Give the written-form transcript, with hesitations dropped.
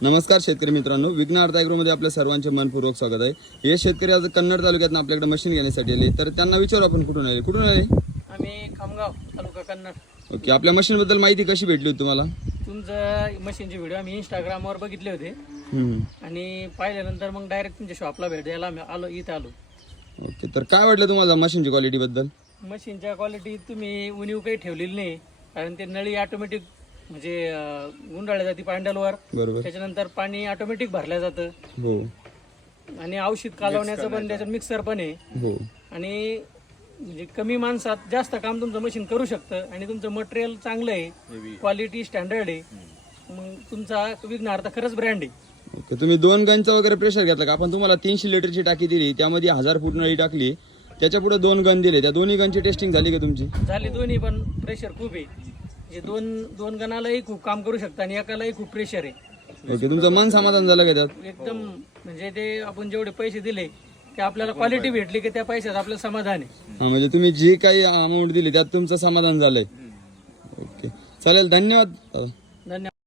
नमस्कार शेतकरी मित्रांनो, विघ्नहर्ता ॲग्रोमध्ये आपल्या सर्वांचे मनपूर्वक स्वागत आहे. हे शेतकरी आज कन्नड तालुक्यात आपल्याकडे मशीन घेण्यासाठी आले, तर त्यांना विचारू आपण कुठून आले. आम्ही खामगाव तालुका कन्नड. ओके, आपल्या मशीन बद्दल माहिती कशी भेटली होती तुम्हाला? तुमचं मशीनचे व्हिडिओ आम्ही इंस्टाग्रामवर बघितले होते आणि पाहिल्यानंतर मग डायरेक्ट तुमच्या शॉपला भेट द्यायला आम्ही इथं आलो. ओके, तर काय वाटलं तुम्हाला मशीनची क्वालिटी बद्दल? मशीनच्या क्वालिटी तुम्ही उणीव काही ठेवलेली नाही, कारण ते नळी ऑटोमॅटिक म्हणजे गुंडाळल्या जाते पॅन्डलवर. बरोबर. त्याच्यानंतर पाणी ऑटोमॅटिक भरलं जातं हो आणि औषध कालवण्याचं पण त्याच्यात मिक्सर पण आहे हो. आणि म्हणजे कमी माणसात जास्त काम तुमचं मशीन करू शकतं आणि तुमचं मटेरियल चांगलं आहे, क्वालिटी स्टँडर्ड आहे. मग तुमचा विघ्नहर्ता खरंच ब्रँड आहे. ओके, तुम्ही 2 गनचा वगैरे प्रेशर घेतला का? आपण तुम्हाला 300 लिटरची टाकी दिली, त्यामध्ये 1000 फूट नळी टाकली, त्याच्या पुढे 2 गन दिले. त्या दोन्ही गनची टेस्टिंग झाली का तुमची? झाली दोन्ही, पण प्रेशर खूप आहे. म्हणजे दोन गणालाही खूप काम करू शकता आणि एकालाही खूप प्रेशर आहे. ओके, तुमचं मन समाधान झालं का त्यात? एकदम म्हणजे ते आपण जेवढे पैसे दिले ते आपल्याला क्वालिटी भेटली की त्या पैशात आपल्याला समाधान आहे. हा, म्हणजे तुम्ही जी काही अमाऊंट दिली त्यात तुमचं समाधान झालंय. ओके, चालेल, धन्यवाद.